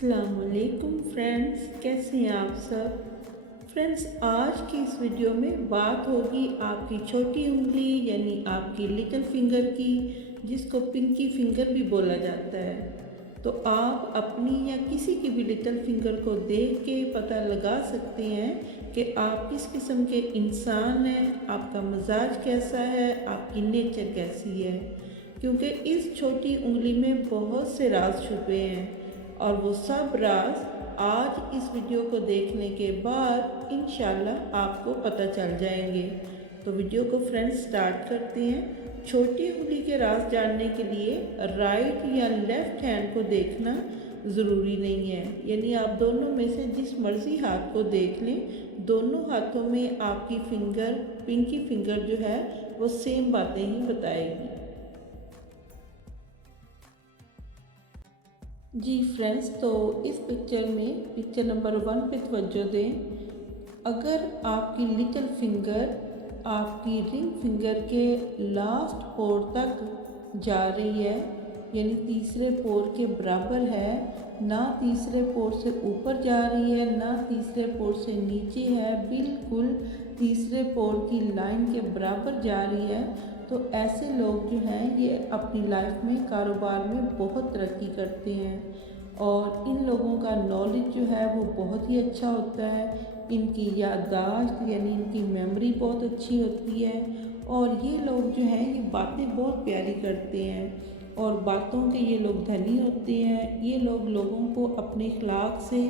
अस्सलाम वालेकुम फ्रेंड्स, कैसे हैं आप सब। फ्रेंड्स, आज की इस वीडियो में बात होगी आपकी छोटी उंगली यानी आपकी लिटिल फिंगर की, जिसको पिंकी फिंगर भी बोला जाता है। तो आप अपनी या किसी की भी लिटिल फिंगर को देख के पता लगा सकते हैं कि आप किस किस्म के इंसान हैं, आपका मिजाज कैसा है, आपकी नेचर कैसी है। क्योंकि इस छोटी उंगली में बहुत से राज छुपे हैं और वो सब राज आज इस वीडियो को देखने के बाद इंशाल्लाह आपको पता चल जाएंगे। तो वीडियो को फ्रेंड्स स्टार्ट करते हैं। छोटी उंगली के राज जानने के लिए राइट या लेफ्ट हैंड को देखना ज़रूरी नहीं है, यानी आप दोनों में से जिस मर्ज़ी हाथ को देख लें, दोनों हाथों में आपकी फिंगर, पिंकी फिंगर जो है वो सेम बातें ही बताएगी। जी फ्रेंड्स, तो इस पिक्चर में पिक्चर नंबर 1 पे तवज्जो दें। अगर आपकी लिटिल फिंगर आपकी रिंग फिंगर के लास्ट पोर तक जा रही है, यानी तीसरे पोर के बराबर है, ना तीसरे पोर से ऊपर जा रही है ना तीसरे पोर से नीचे है, बिल्कुल तीसरे पोर की लाइन के बराबर जा रही है, तो ऐसे लोग जो हैं ये अपनी लाइफ में कारोबार में बहुत तरक्की करते हैं। और इन लोगों का नॉलेज जो है वो बहुत ही अच्छा होता है, इनकी याददाश्त यानी इनकी मेमोरी बहुत अच्छी होती है, और ये लोग जो हैं ये बातें बहुत प्यारी करते हैं और बातों के ये लोग धनी होते हैं। ये लोग लोगों को अपने अखलाक से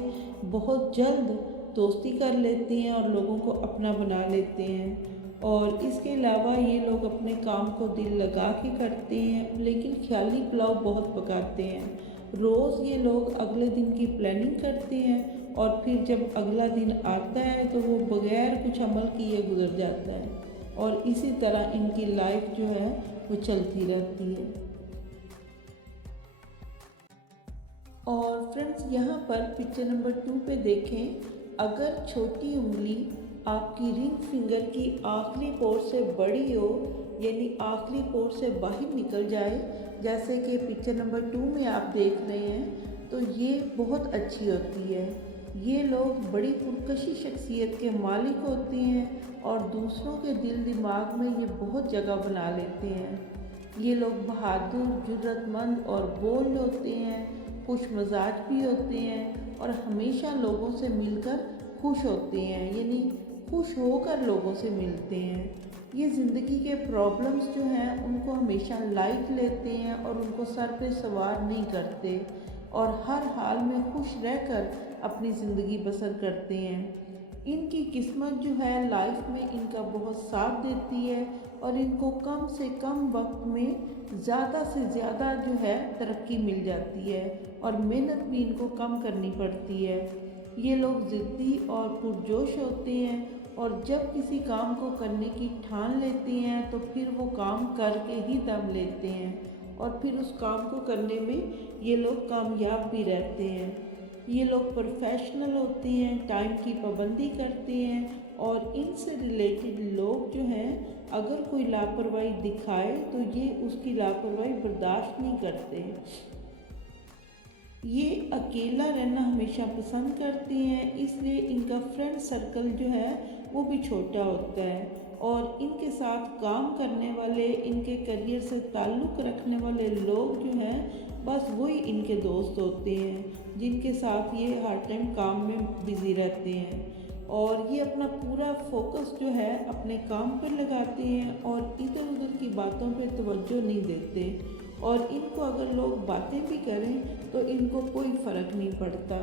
बहुत जल्द दोस्ती कर लेते हैं और लोगों को अपना बना लेते हैं। और इसके अलावा ये लोग अपने काम को दिल लगा के करते हैं, लेकिन ख्याली पुलाव बहुत पकाते हैं। रोज़ ये लोग अगले दिन की प्लानिंग करते हैं और फिर जब अगला दिन आता है तो वो बग़ैर कुछ अमल किए गुजर जाता है, और इसी तरह इनकी लाइफ जो है वो चलती रहती है। और फ्रेंड्स, यहाँ पर पिक्चर नंबर 2 पे देखें, अगर छोटी उंगली आपकी रिंग फिंगर की आखिरी पोर से बड़ी हो, यानी आखिरी पोर से बाहर निकल जाए, जैसे कि पिक्चर नंबर 2 में आप देख रहे हैं, तो ये बहुत अच्छी होती है। ये लोग बड़ी पुरकशी शख्सियत के मालिक होते हैं और दूसरों के दिल दिमाग में ये बहुत जगह बना लेते हैं। ये लोग बहादुर, जुर्रतमंद और बोल्ड होते हैं, खुश मजाज भी होते हैं और हमेशा लोगों से मिलकर खुश होते हैं, यानी खुश होकर लोगों से मिलते हैं। ये ज़िंदगी के प्रॉब्लम्स जो हैं उनको हमेशा लाइट लेते हैं और उनको सर पे सवार नहीं करते, और हर हाल में खुश रहकर अपनी ज़िंदगी बसर करते हैं। इनकी किस्मत जो है लाइफ में इनका बहुत साथ देती है और इनको कम से कम वक्त में ज़्यादा से ज़्यादा जो है तरक्की मिल जाती है और मेहनत भी इनको कम करनी पड़ती है। ये लोग ज़िद्दी और पुरजोश होते हैं और जब किसी काम को करने की ठान लेते हैं तो फिर वो काम करके ही दम लेते हैं और फिर उस काम को करने में ये लोग कामयाब भी रहते हैं। ये लोग प्रोफेशनल होते हैं, टाइम की पाबंदी करते हैं, और इनसे रिलेटेड लोग जो हैं अगर कोई लापरवाही दिखाए तो ये उसकी लापरवाही बर्दाश्त नहीं करते। ये अकेला रहना हमेशा पसंद करते हैं, इसलिए इनका फ्रेंड सर्कल जो है वो भी छोटा होता है, और इनके साथ काम करने वाले, इनके करियर से ताल्लुक़ रखने वाले लोग जो हैं बस वही इनके दोस्त होते हैं, जिनके साथ ये हर टाइम काम में बिज़ी रहते हैं। और ये अपना पूरा फोकस जो है अपने काम पर लगाते हैं और इधर उधर की बातों पे तवज्जो नहीं देते, और इनको अगर लोग बातें भी करें तो इनको कोई फ़र्क नहीं पड़ता।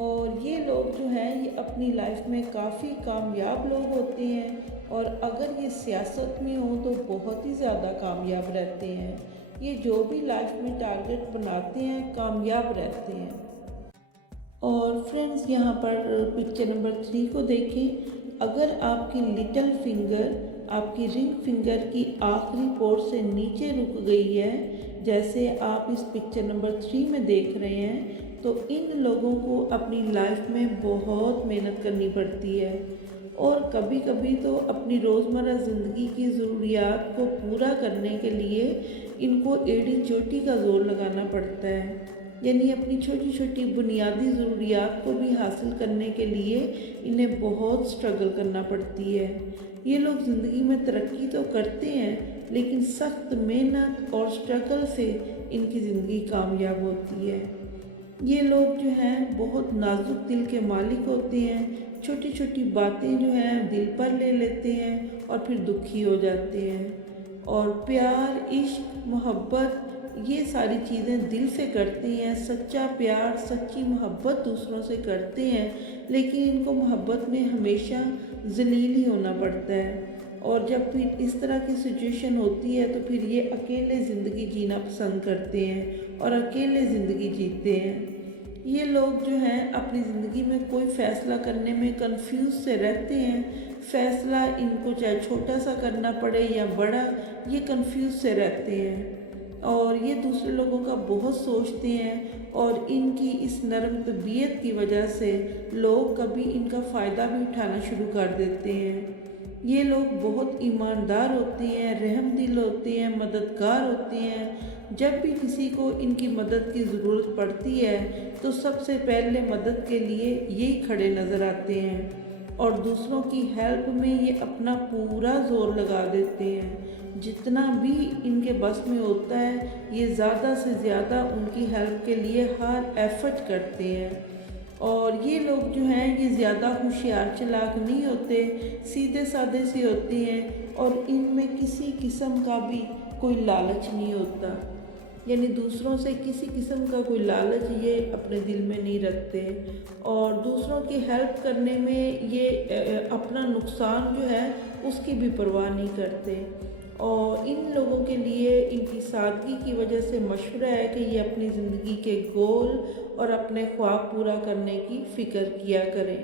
और ये लोग जो हैं ये अपनी लाइफ में काफ़ी कामयाब लोग होते हैं, और अगर ये सियासत में हो तो बहुत ही ज़्यादा कामयाब रहते हैं। ये जो भी लाइफ में टारगेट बनाते हैं कामयाब रहते हैं। और फ्रेंड्स, यहाँ पर पिक्चर नंबर 3 को देखें, अगर आपकी लिटिल फिंगर आपकी रिंग फिंगर की आखिरी पोर से नीचे रुक गई है, जैसे आप इस पिक्चर नंबर 3 में देख रहे हैं, तो इन लोगों को अपनी लाइफ में बहुत मेहनत करनी पड़ती है, और कभी कभी तो अपनी रोज़मर्रा ज़िंदगी की ज़रूरियात को पूरा करने के लिए इनको एड़ी चोटी का जोर लगाना पड़ता है। यानी अपनी छोटी छोटी बुनियादी ज़रूरियात को भी हासिल करने के लिए इन्हें बहुत स्ट्रगल करना पड़ती है। ये लोग ज़िंदगी में तरक्की तो करते हैं, लेकिन सख्त मेहनत और स्ट्रगल से इनकी ज़िंदगी कामयाब होती है। ये लोग जो हैं बहुत नाजुक दिल के मालिक होते हैं। छोटी छोटी बातें जो हैं दिल पर ले लेते हैं और फिर दुखी हो जाते हैं। और प्यार, इश्क, मोहब्बत, ये सारी चीज़ें दिल से करते हैं। सच्चा प्यार, सच्ची मोहब्बत दूसरों से करते हैं, लेकिन इनको मोहब्बत में हमेशा ज़लील ही होना पड़ता है। और जब फिर इस तरह की सिचुएशन होती है तो फिर ये अकेले ज़िंदगी जीना पसंद करते हैं और अकेले ज़िंदगी जीते हैं। ये लोग जो हैं अपनी ज़िंदगी में कोई फ़ैसला करने में कंफ्यूज से रहते हैं। फ़ैसला इनको चाहे छोटा सा करना पड़े या बड़ा, ये कंफ्यूज से रहते हैं और ये दूसरे लोगों का बहुत सोचते हैं। और इनकी इस नरम तबीयत की वजह से लोग कभी इनका फ़ायदा भी उठाना शुरू कर देते हैं। ये लोग बहुत ईमानदार होते हैं, रहम दिल होते हैं, मददगार होते हैं। जब भी किसी को इनकी मदद की ज़रूरत पड़ती है तो सबसे पहले मदद के लिए यही खड़े नज़र आते हैं और दूसरों की हेल्प में ये अपना पूरा ज़ोर लगा देते हैं। जितना भी इनके बस में होता है ये ज़्यादा से ज़्यादा उनकी हेल्प के लिए हर एफर्ट करते हैं। और ये लोग जो हैं ये ज़्यादा होशियार चालाक नहीं होते, सीधे साधे से होते हैं और इनमें किसी किस्म का भी कोई लालच नहीं होता। यानी दूसरों से किसी किस्म का कोई लालच ये अपने दिल में नहीं रखते और दूसरों की हेल्प करने में ये अपना नुकसान जो है उसकी भी परवाह नहीं करते। और इन लोगों के लिए इनकी सादगी की वजह से मशहूर है कि ये अपनी ज़िंदगी के गोल और अपने ख्वाब पूरा करने की फ़िक्र किया करें।